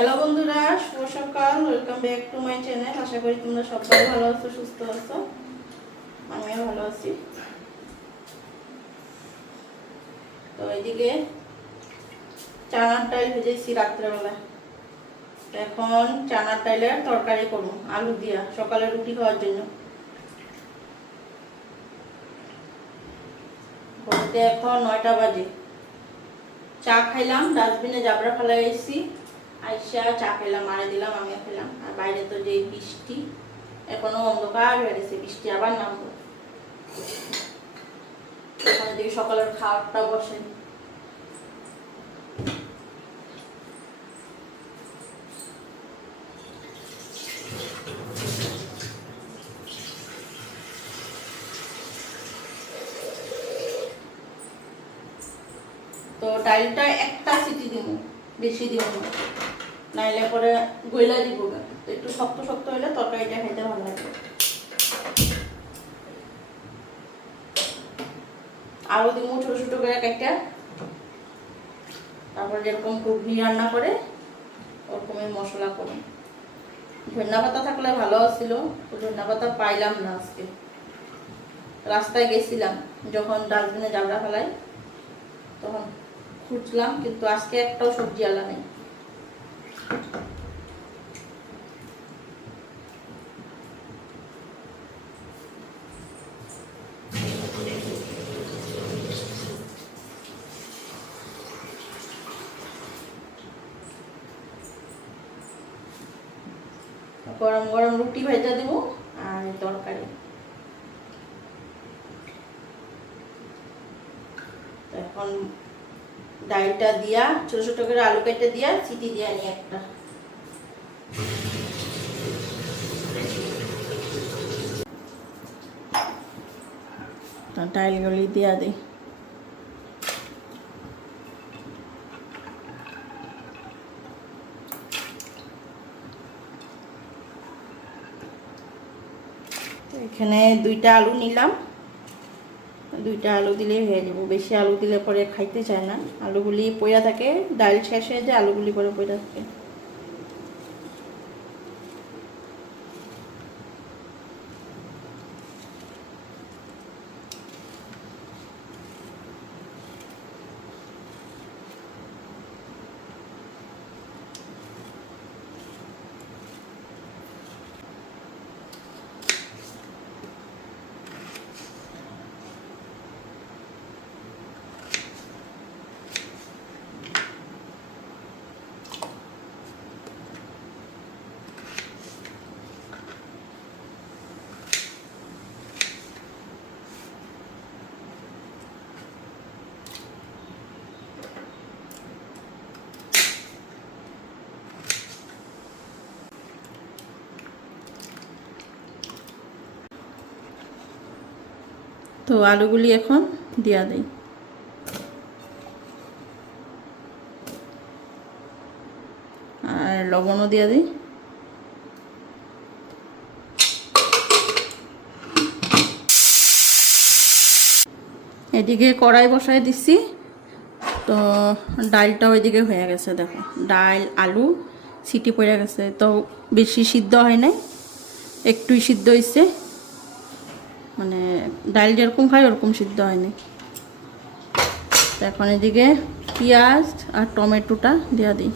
Hello বন্ধুরা, শুভ সকাল। Welcome back to my channel. আশা করি তোমরা সবাই ভালো আছো, সুস্থ আছো। আমিও ভালো আছি। তো এইদিকে চানার ডাল ভেজেছি রাত্রেবেলা। এখন চানার ডালের তরকারি করবো আলু দিয়া, সকালে রুটি খাওয়ার জন্য। ঘুরতে এখন 9টা বাজে। চা খাইলাম, ডাস্টবিনে জাবরা ফেলাই আইছি। আইসা চা খেলাম, মারে দিলাম, আমিও খেলাম। আর বাইরে তো যে বৃষ্টি, এখনো অন্ধকার হয়ে গেছে, বৃষ্টি আবার নামবো। ওখানে দিকে সকালের খাওয়ারটা বসে। তো ডালটা একটা সিটি দিব, বেশি দিব না, নাইলে পরে গইলা দিব। একটু শক্ত শক্ত হলে তরকারিটা খাইতে ভালো লাগবে। আলু দিব ছোট ছোট করে কাটা, তারপর যেরকম ঘুগনি রান্না করে ওরকমই মশলা করে। ধনিয়া পাতা থাকলে ভালো ছিল, ধনিয়া পাতা পাইলাম না আজকে। রাস্তায় গেছিলাম যখন ডাস্টবিনে জাবরা ফেলাই, তখন খুঁজলাম, কিন্তু আজকে একটাও সবজি আলা নেই। গরম গরম রুটি ভেজা দেবো আর তরকারি। এখন ডালটা দিয়া ছোট ছোট করে আলু কেটে দিয়া চিটি দিয়া নিয়ে একটা। ডালগুলি দিয়া দিই। এখানে 2টা আলু নিলাম, 2টা আলু দিলেই হয়ে যাবো। বেশি আলু দিলে পরে খাইতে চায় না, আলুগুলি পইরা থাকে। ডাল শেষ হয়ে যায়, আলুগুলি পরে পইরা থাকে। তো আলুগুলি এখন দিয়া দিই। আর লবণও দিয়া দিই। এদিকে কড়াই বসাই দিছি। তো ডালটা ওইদিকে হয়ে গেছে, দেখো ডাল আলু সিটি পড়ে গেছে। তো বেশি সিদ্ধ হয় নাই, একটুই সিদ্ধ হয়েছে। মানে ডাল যেরকম খাই ওরকম সিদ্ধ হয়নি। তো এখন এদিকে পেঁয়াজ আর টমেটোটা দিয়া দিই।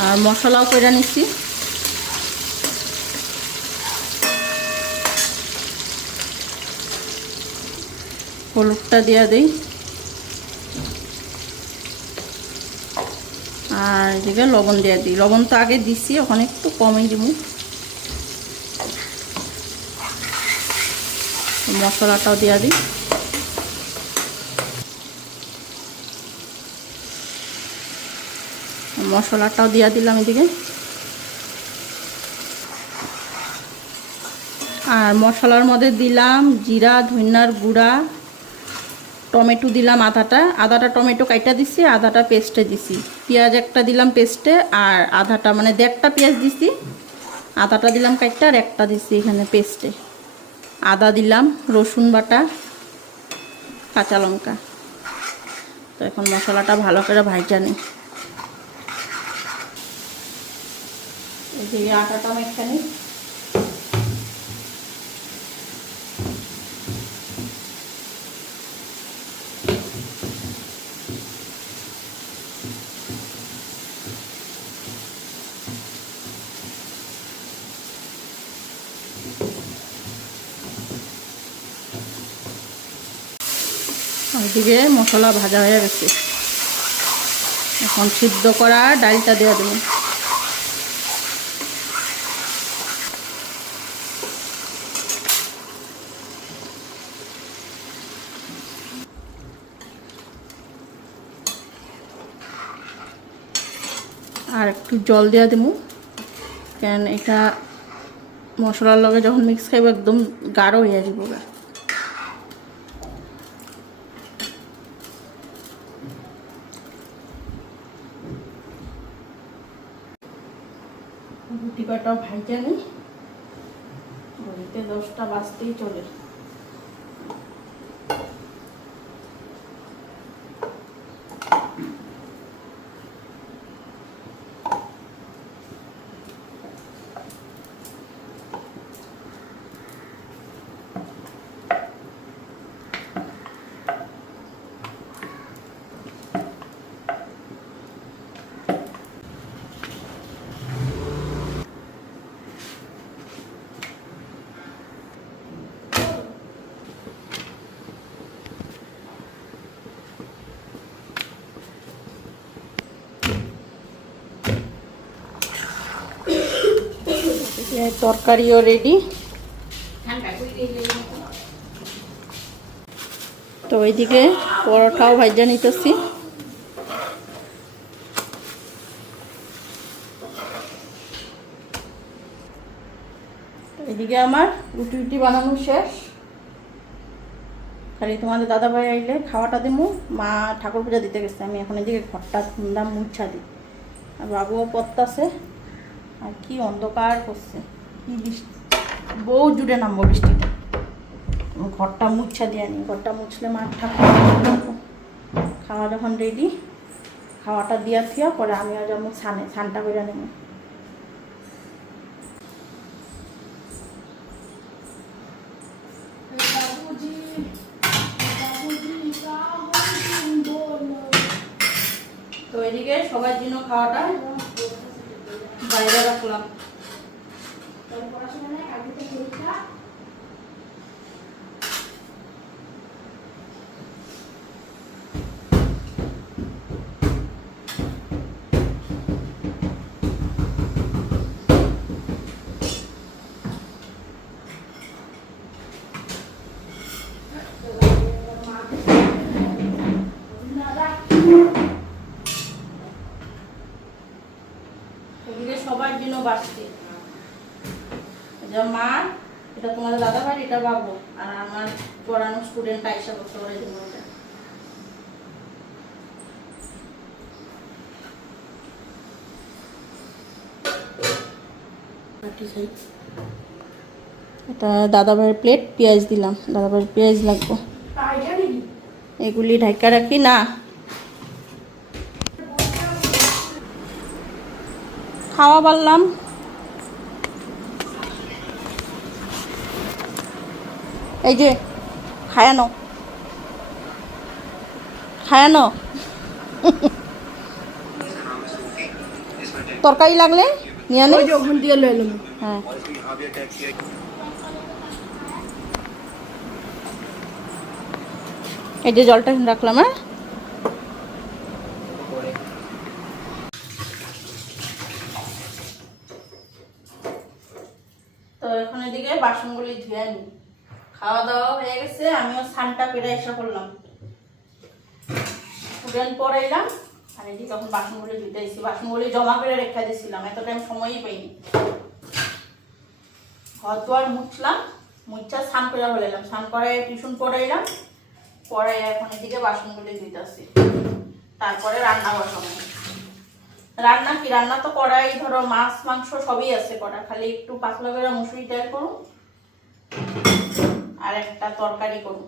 আর মশলাও করে নিচ্ছি। হলুদটা দিয়া দিই। আর এদিকে লবণ দিয়ে দিই। লবণ তো আগে দিছি, ওখানে একটু কমই দিব। মশলাটাও দিয়া দিই। মশলাটাও দিয়া দিলাম এদিকে। আর মশলার মধ্যে দিলাম জিরা, ধনিয়ার গুঁড়া, টমেটো দিলাম আধাটা টমেটো কাইটা দিছি, আধাটা পেস্টে দিছি। পেঁয়াজ একটা দিলাম পেস্টে, আর আধাটা মানে 1.5টা পেঁয়াজ দিছি, আধাটা দিলাম কাইটা, আর একটা দিছি এখানে পেস্টে। আদা দিলাম, রসুন বাটা, কাঁচা লঙ্কা। তো এখন মশলাটা ভালো করে ভাজা নিই। এই আটাটা মেখে নিই। ওইদিকে মশলা ভাজা হয়ে গেছে, এখন সিদ্ধ করা ডালটা দিয়ে দেবো। আর একটু জল দিয়ে দেবো, কেন এটা মশলার লগে যখন মিক্স খাইব একদম গাঢ় হয়ে যাব। রুটি কটা ভাজা নিই, ঘড়িতে 10টা বাজতেই চলে। তরকারিও রেডি। তো ওইদিকে পরোটাও ভাজা নিতেছি। এদিকে আমার রুটি বানানো শেষ, খালি তোমাদের দাদা ভাই আইলে খাওয়াটা দেবো। মা ঠাকুর পূজা দিতে গেছে, আমি এখন এদিকে ঘরটা ধুমধাম মুছা দিই। আর বাবুও পড়তাছে, আর কি অন্ধকার করছে, কি বৃষ্টি, বউ জুড়ে নামবো বৃষ্টিতে। ঘরটা মুছা দিয়ে নি, ঘরটা মুছলে মা ঠাকুর খাওয়া যখন রেডি, খাওয়াটা দিয়া থিয়া পরে আমিও যেমন ছানটা করে নেব। তো এদিকে সবার জন্য খাওয়াটা বাইরে রাখলাম। সবার জন্য বাড়ছে, এটা মা, এটা তোমাদের দাদা ভাই, এটা বাবু, আর আমার পড়ানো স্টুডেন্ট আইসা করতে পারে দেবো। এটা দাদা ভাইয়ের প্লেট, পেঁয়াজ দিলাম, দাদা ভাইয়ের পেঁয়াজ লাগবো, এগুলি ঢাকা রাখি না। খাওয়া বললাম, এই যে খায়ানো খায়ানো তরকারি লাগলে নিয়ে আনে, হ্যাঁ। এই যে জলটা রাখলাম। হ্যাঁ, তো এখন এদিকে বাসনগুলি ধুয়ে নি, খাওয়া দাওয়া হয়ে গেছে, আমিও স্নানটা করে এসে করলাম, স্টুডেন্ট পড়াইলাম, আর এদিকে এখন বাসনগুলি ধুতে এসেছি। বাসনগুলি জমা করে রেখে দিয়েছিলাম, এত টাইম সময়ই পাইনি। ঘর দুয়ার মুছলাম, মুছা স্নান করে ফেলাইলাম, স্নান করে টিউশন পড়াইলাম, পড়াই এখন এদিকে বাসনগুলি ধুইতেছি। তারপরে রান্না বসাবো। রান্না কি, রান্না তো করাই, ধরো মাছ মাংস সবই আছে করা, খালি একটু পাতলা করে মুসুরি ডাল করুন আর একটা তরকারি করুন।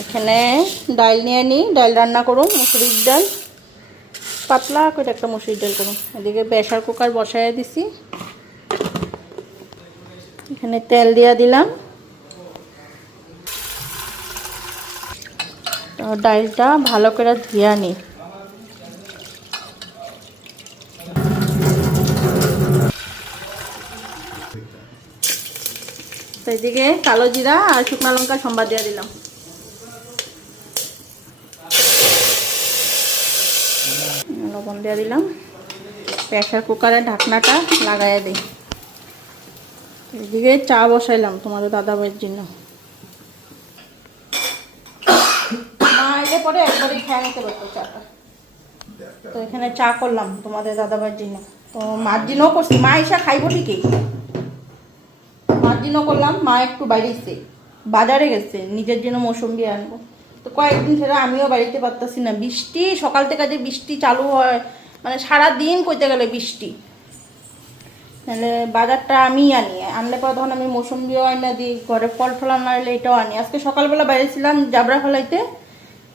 এখানে ডাল নিয়ে নিই, ডাল রান্না করুন, মুসুরির ডাল, পাতলা করে একটা মুসুরির ডাল করুন। এদিকে প্রেসার কুকার বসায় দিছি, এখানে তেল দিয়া দিলাম। ডালটা ভালো করে ধুয়ে নিই। এদিকে কালো জিরা আর শুকনো লঙ্কা সম্বাদ দিয়ে দিলাম। লবণ দিয়ে দিলাম। প্রেসার কুকারের ঢাকনাটা লাগাইয়া দিই। এদিকে চা বসাইলাম তোমাদের দাদাভাইয়ের জন্য। মা এলে পরে একবারই খেয়ে নিতে পারতো চাটা। তো এখানে চা করলাম তোমাদের দাদাভাইয়ের জন্য। তো মার জন্যও করছি, মা এসে খাইব ঠিকই। মার জন্য করলাম, মা একটু বাইরেছে, বাজারে গেছে, নিজের জন্য মৌসুম্বি আনবো। তো কয়েকদিন ধরে আমিও বাড়িতে পারতাছি না, বৃষ্টি সকাল থেকে যে বৃষ্টি চালু হয়, মানে সারাদিন কইতে গেলে বৃষ্টি। তাহলে বাজারটা আমি আনলে পরে তখন আমি মৌসুম্বিও আনা দিই, ঘরে ফল ফল আনলে এটাও আনি। আজকে সকালবেলা বেরিয়েছিলাম জাবরা ফলাইতে,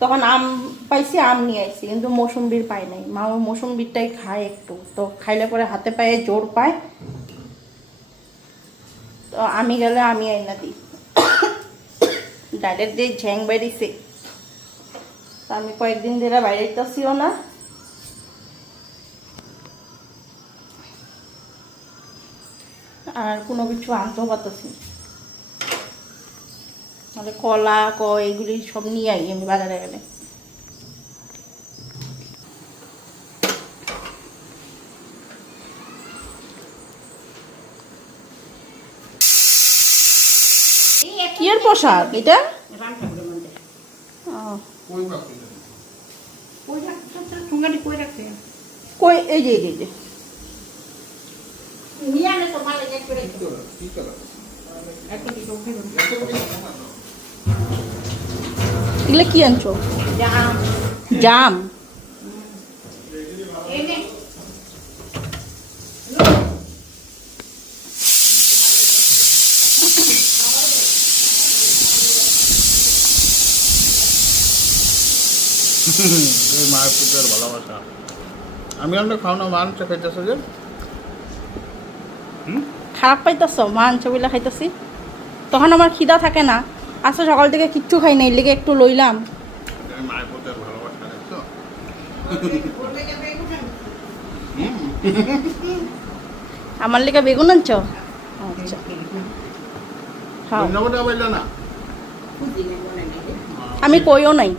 তখন আম পাইছি, আম নিয়ে আসছি, কিন্তু মৌসুম্বির পাই নাই। মা মৌসুম্বিরটাই খায় একটু, তো খাইলে পরে হাতে পায়ে জোর পায়, তো আমি গেলে আমি আইনা দিই। ডাইরেক্ট দিয়ে ঝ্যাং বেরিয়েছে, তো আমি কয়েকদিন ধরে বাইরে যাচ্ছিও না। আর কোনো কিছু আনতেও পারতেছি, মানে কলা এগুলি সব নিয়ে আই আমি বাজারে গেলে। কি এর পোশাক এটা? কই এই যে এগুলো কি আনছো? জাম। মায়ের প্রতি আর ভালোবাসা। আমি আমরা খাও না, মাংস খাইতেছো যে খারাপ পাইতেছ? মাংস বলে খাইতেছি, তখন আমার খিদা থাকে না। আচ্ছা সকাল থেকে কিচ্ছু খাই নাই, লেগে একটু লইলাম। মায়ের প্রতি আর ভালোবাসা দেখছো। আমার লেগে বেগুন আনছ? আচ্ছা খাও। না আমি কইও নাই,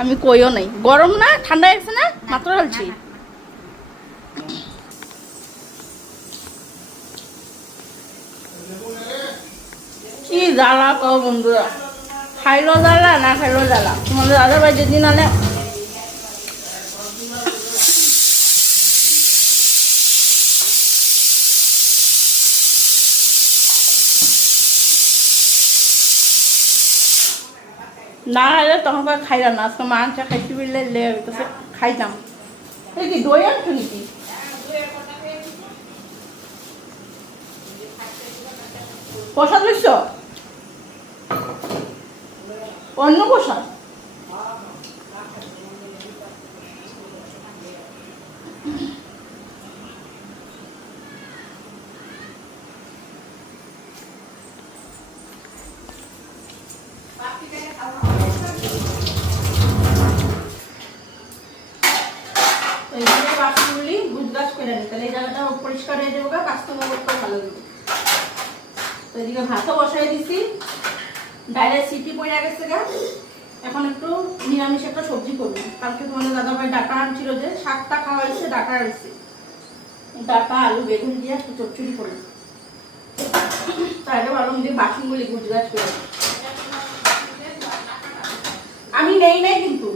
আমি কইও নাই। গরম না ঠান্ডা আছে না, মাত্র ঢালছি। কি জ্বালা কও বন্ধুরা, খাইলো জ্বালা না খাইলো জ্বালা। তোমাদের দাদাভাই যেদিন আনে না খাইলে তখন খাইলাম না। আজকে মাংস খাইছি বললে খাইতাম। এই কি দই আনছো নাকি? প্রসাদ লইছ? অন্য প্রসাদ? পরিষ্কার হয়ে যাবো, কাস্টমার করতে ভালো দেবো। তো এদিকে ভাতও বসাই দিছি, ডাইরেক্ট সিটি পড়ে গেছে গা। এখন একটু নিরামিষ একটা সবজি করবো। কালকে তোমাদের দাদাভাই ডাটা আনছিল, যে শাকটা খাওয়া হয়েছে, ডাটা রয়েছে, ডাটা আলু বেগুন দিয়ে একটু চচ্চড়ি করবো। তাহলে ভালো মধ্যে বাসনগুলি গুজগাছ করে। আমি নেই নাই কিন্তু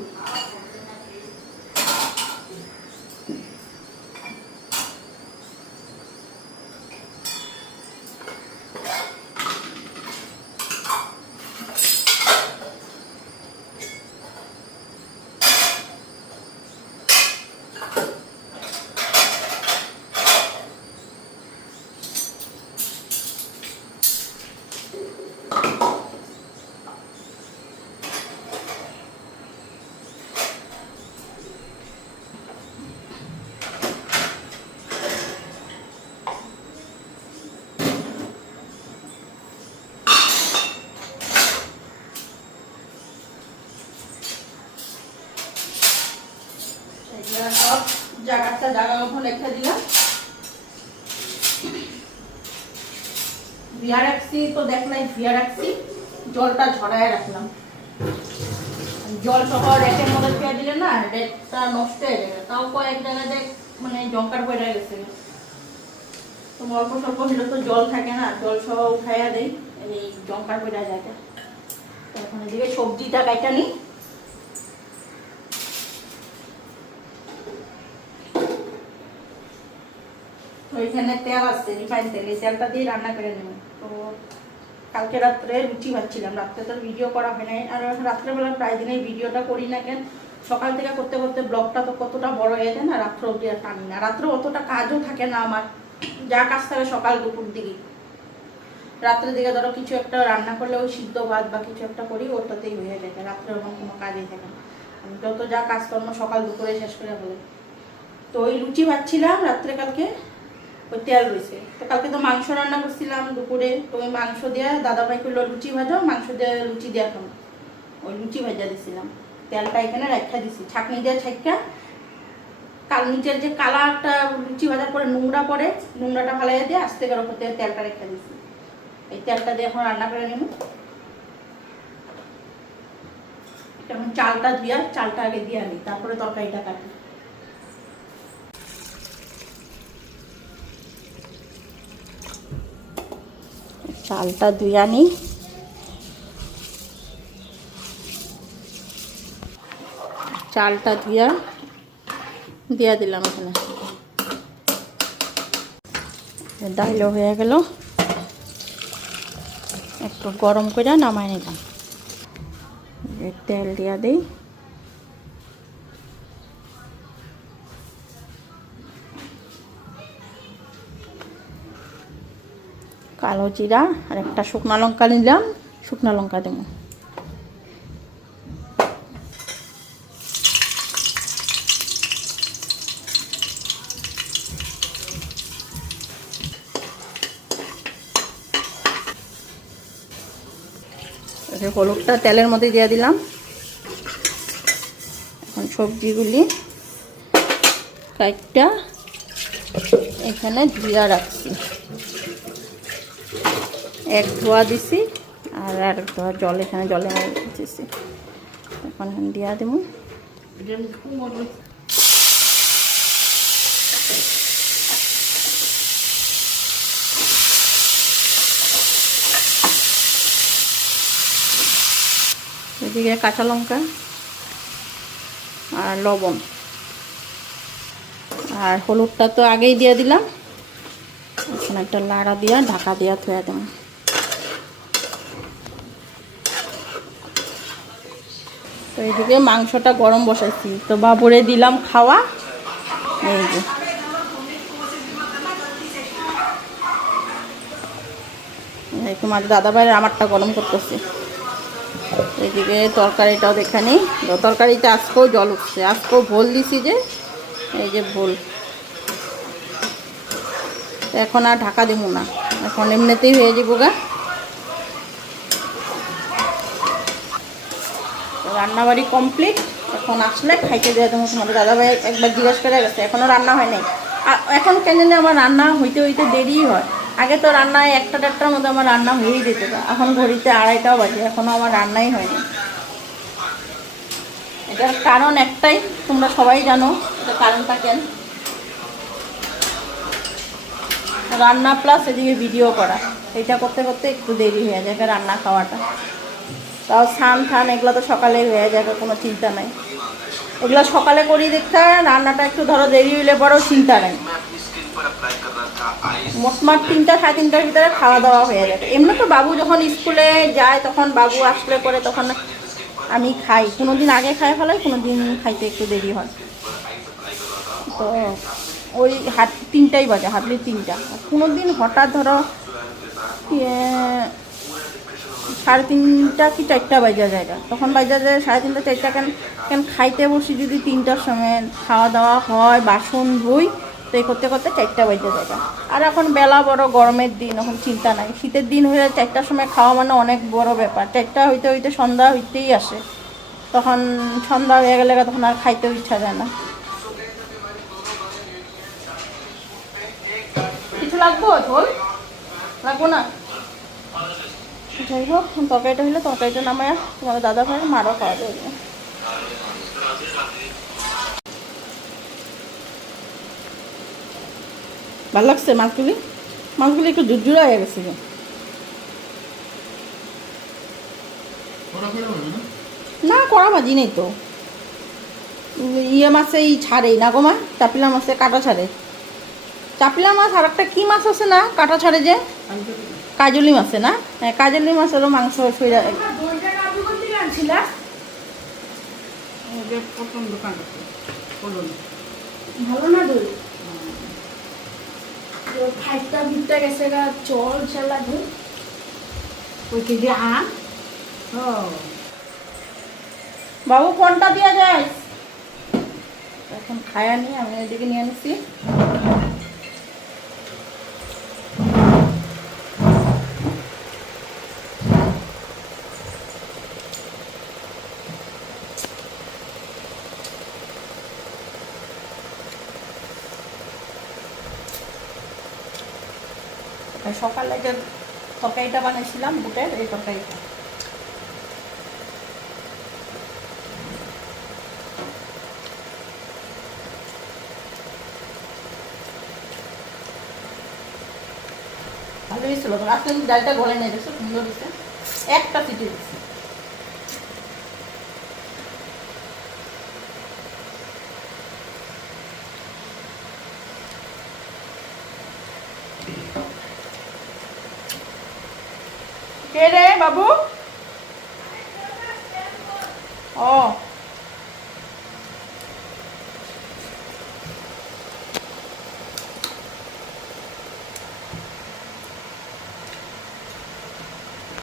সব জায়গাটা জায়গা মতো রেখে দিলাম। ভিয়া রাখছি তো দেখলাই, ভিয়া রাখছি, জলটা ঝরায় রাখলাম। জল সহ রেটের মধ্যে ফেলে দিলে না রেটটা নষ্ট হয়ে যাবে। তাও কয়েক জায়গায় মানে জঙ্কার হয়ে গেছে, তো অল্প স্বল্প হলে তো জল থাকে না, জল সহ উঠাইয়া দেই, এই জঙ্কার হয়ে যায়। এখন এদিকে সবজিটা কাইটা নিই। তো এখানে তেল আছে, রিফাইন তেল, এই তেলটা দিয়ে রান্না করে নেব। তো কালকে রাত্রে লুচি ভাজছিলাম, রাত্রে তো ভিডিও করা হয় নাই। আর রাত্রেবেলা প্রায় দিনেই ভিডিওটা করি না, কেন সকাল থেকে করতে করতে ব্লগটা তো কতটা বড় হয়ে যায় না, রাত্রে অবধি আর টানি না। রাত্রে অতটা কাজও থাকে না আমার, যা কাজ থাকে সকাল দুপুর দিকে। রাত্রের দিকে ধরো কিছু একটা রান্না করলে ওই সিদ্ধ ভাত বা কিছু একটা করি, ওটাতেই হয়ে যায়। রাত্রে ওরকম কোনো কাজই থাকে না, আমি যত যা কাজকর্ম সকাল দুপুরে শেষ করে বলে। তো ওই লুচি ভাজছিলাম রাত্রে, কালকে ওই তেল রয়েছে। তো কালকে তো মাংস রান্না করছিলাম দুপুরে, তো ওই মাংস দিয়ে দাদাভাই করলো লুচি ভাজা, মাংস দিয়ে লুচি দিয়ে খাবো, ওই লুচি ভাজা দিছিলাম। তেলটা এখানে রাখা দিছি ছাঁকনি দিয়ে ছাইকা। কাল নিচের যে কালারটা লুচি ভাজার পরে নোংরা পড়ে, নোংরাটা ফালাইয়া দিয়ে আস্তে করে ওপর থেকে তেলটা রেখে দিছি। এই তেলটা দিয়ে এখন রান্না করে নেব। এখন চালটা ধুইয়া, চালটা আগে দিয়ে আনি, তারপরে তরকারিটা কাটি। চালটা ধুয়ে আনি, চালটা ধুয়া দিয়া দিলাম এখানে। ডাইলও হয়ে গেল, একটু গরম করে নামাই নিলাম। তেল দিয়া দিই, কালো জিরা আর একটা শুকনা লঙ্কা নিলাম, শুকনা লঙ্কা দেবো। হলুদটা তেলের মধ্যে দিয়ে দিলাম। এখন সবজিগুলি কাইটটা এখানে ধুয়া রাখছি, এক ধোয়া দিছি আর এক ধোয়া জল এখানে জলে দিচ্ছি। এখন দিয়া দেবো। এদিকে কাঁচা লঙ্কা আর লবণ আর হলুদটা তো আগেই দিয়ে দিলাম। এখন একটা লাড়া দিয়া ঢাকা দিয়া থুয়ে দেব। তো এইদিকে মাংসটা গরম বসাইছি, তো বাবুরে দিলাম খাওয়া। এই যে তোমার দাদাভাইয়ের আমারটা গরম করতেছি। এইদিকে তরকারিটাও দেখে নিই। তরকারিতে আজকেও জল উঠছে, আজকেও ভোল দিছি, যে এই যে ভোল। এখন আর ঢাকা দেব না, এখন এমনিতেই হয়ে যাবো গা। রান্নাবাড়ি কমপ্লিট, এখন আসলে খাইতে দেওয়া তোমার তোমাদের দাদাভাই একবার জিজ্ঞাসা করে গেছে, এখনও রান্না হয় নাই। আর এখন কেন জানি আমার রান্না হইতে হইতে দেরি হয়। আগে তো রান্নায় একটা দেড়টার মধ্যে আমার রান্না হয়েই যেত, এখন ঘড়িতে 2:30টাও বাজে, এখনও আমার রান্নাই হয়নি। এটার কারণ একটাই, তোমরা সবাই জানো এটা কারণটা কেন। রান্না প্লাস এদিকে ভিডিও করা, এটা করতে করতে একটু দেরি হয়ে যায় রান্না খাওয়াটা। তাও স্নান থান এগুলো তো সকালে হয়ে যায়, কোনো চিন্তা নাই। এগুলো সকালে করি দেখতে হয়, রান্নাটা একটু ধরো দেরি হইলে বড় চিন্তা নাই। মোটমাট 3টা সাড়ে 3টার ভিতরে খাওয়া দাওয়া হয়ে যায়। এমনি তো বাবু যখন স্কুলে যায় তখন বাবু আসলে পরে তখন আমি খাই, কোনো দিন আগে খাই ফেলাই, কোনো দিন খাইতে একটু দেরি হয়। তো ওই 3টাই বাজে, হাতলি 3টা। কোনো দিন হঠাৎ ধরো 3:30 কি 4টা বাজা যায়, তখন বাজা যায় 3:30 4টা। কেন খাইতে বসি যদি 3টার সময়, খাওয়া দাওয়া হয়, বাসন ধুই, তো এই করতে করতে 4টা বাজা যায়। আর এখন বেলা বড়, গরমের দিন, এখন চিন্তা নাই। শীতের দিন হয়ে 4টার সময় খাওয়া মানে অনেক বড় ব্যাপার। 4টা হইতে হইতে সন্ধ্যা হইতেই আসে, তখন সন্ধ্যা হয়ে গেলে তখন আর খাইতেও ইচ্ছা যায় না। কিছু লাগবো ঝোল? লাগবো না? যাই হোক, তরকারিটা হইলে তরকারিটা নামায় তোমাদের দাদা ভাই মারও খাওয়া যাবে। ভালো লাগছে মাছগুলি? মাছগুলি একটু জুরজুরা হয়ে গেছে। না কড়া ভাজি নেই তো, ইয়ে মাছে এই ছাড়েই না গো মা, চাপিলা মাছে কাটা ছাড়ে। চাপিলা মাছ আর একটা কি মাছ আছে না কাটা ছাড়ে যে, কাজলি মাছে না? হ্যাঁ, কাজলি মাছেরও মাংস সইরা। ভালো না দই? ফাইটটা ভিতটা গেছে গা, চল চালা দই ওই কেজি আম। বাবু ফোনটা দিয়া যায়, এখন খায়া নি, আমি এদিকে নিয়ে আনছি। সকালে যে তরকারিটা বানিয়েছিলাম বুটের, এই তরকারিটা ভালো হয়েছিল। তো আজকে ডালটা গলে নিয়ে গেছে, সুন্দর হয়েছে, একটা সিটি দিচ্ছে। কে রে বাবু? ও